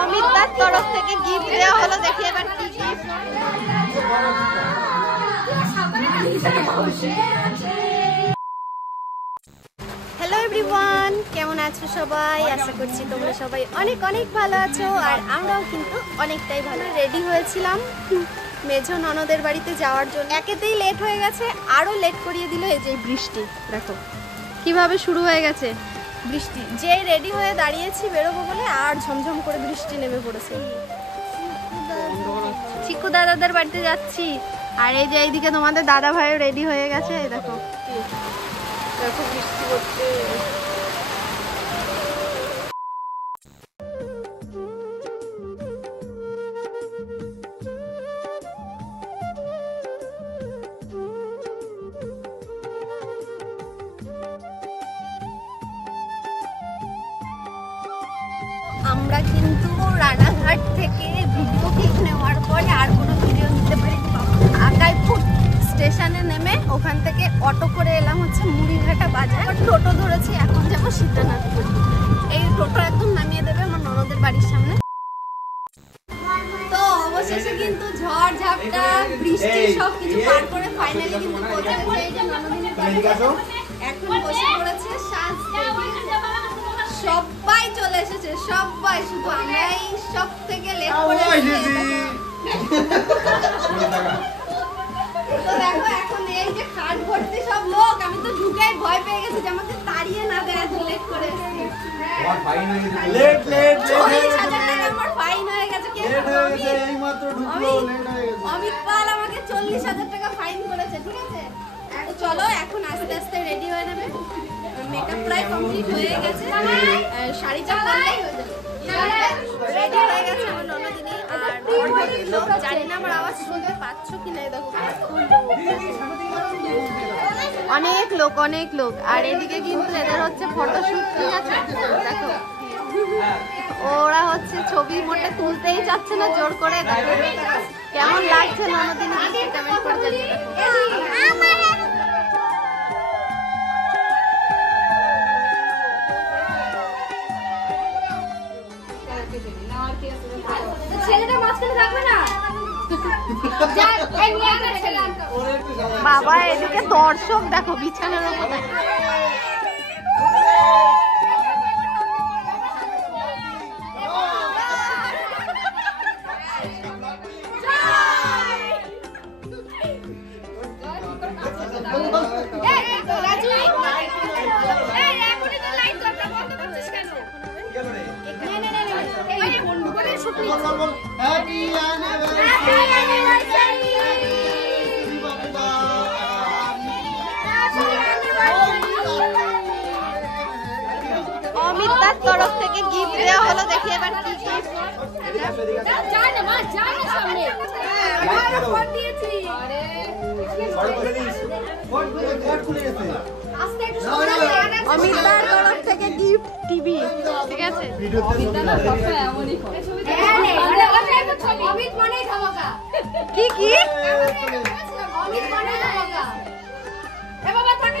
অমিতার তরফ থেকে গিফট দেওয়া হলো, দেখি এবার কি গিফট। হ্যালো এভরিওয়ান, কেমন আছো সবাই? আশা করছি তোমরা সবাই অনেক অনেক ভালো আছো, আর আমরাও কিন্তু অনেকটাই ভালো। রেডি হয়েছিলাম মেঝো ননদের বাড়িতে যাওয়ার জন্য, একেতেই লেট হয়ে গেছে, আরো লেট করিয়ে দিল এই যে বৃষ্টি। দেখো কিভাবে শুরু হয়ে গেছে বৃষ্টি। যে রেডি হয়ে দাঁড়িয়েছি বেরোবো বলে, আর ঝমঝম করে বৃষ্টি নেমে পড়েছে। চিকু দাদাদের বাড়িতে যাচ্ছি, আর এই যে এইদিকে তোমাদের দাদা ভাইও রেডি হয়ে গেছে। দেখো দেখো বৃষ্টি পড়ছে। আমরা কিন্তু রানাঘাট থেকে ভিডিও ক্লিপ নেওয়ার পরে আর কোনো ভিডিও নিতে পারিনি। আকাইপুর স্টেশনে নেমে ওখান থেকে অটো করে এলাম হচ্ছে মুড়িঘাটা বাজার। টোটো ধরেছি, এখন যাবো সীতানাথপুর। এই টোটো একদম নামিয়ে দেবে আমার ননদের বাড়ির সামনে। তো অবশেষে কিন্তু ঝড় ঝাপটা বৃষ্টি সবকিছু পার করে ফাইনালি কিন্তু পৌঁছে গেছে এই যে ননদিনীর বাড়িতে। এখন বসে পড়েছে সাজ। সবাই চলে এসেছে, সবাই, শুধু আমরাই সব থেকে লেট করে এসেছি। তো দেখো এখন এই যে খাট ভর্তি সব লোক, আমি তো ঢুকেই ভয় পেয়ে গেছি যে আমাকে তাড়িয়ে না দেয়, এত লেট করে এসেছি। আমার ফাইন হয়ে গেছে, লেট 40,000 টাকা আমার ফাইন হয়ে গেছে। কে এই মাত্র ঢুকলো, লেট হয়ে গেছে। অমিত পাল আমাকে 40,000 টাকা ফাইন করেছে, ঠিক আছে? তো চলো এখন আস্তে আস্তে রেডি হয়ে নেবে। মেকআপ প্রায় কমপ্লিট হয়ে গেছে, শাড়িটা পরলেই হয়ে যাবে। রেডি হয়ে গেছে আমার ননদিনী আর লোক। জানি না আমার আওয়াজ শুনতে পাচ্ছ কি না। দেখো অনেক লোক, অনেক লোক। আর এদিকে কিন্তু এদের হচ্ছে ফটোশুট, ঠিক আছে? দেখো ওরা হচ্ছে ছবি মোটে তুলতেই চাচ্ছে না, জোর করে। দেখো কেমন লাগছে ননদিনী, কমেন্ট করে জানিয়ে। ছেলেটা মাঝখানে থাকবে না। বাবা এদিকে দর্শক দেখো বিছানার উপরে। অমিতার তরফ থেকে গিফট দেওয়া হলো, দেখি এবার কি গিফট। অমিতার তরফ থেকে গিফট টিভি, ঠিক আছে? কি কি অমিত মানে ধামাকা। এ বাবা থাকে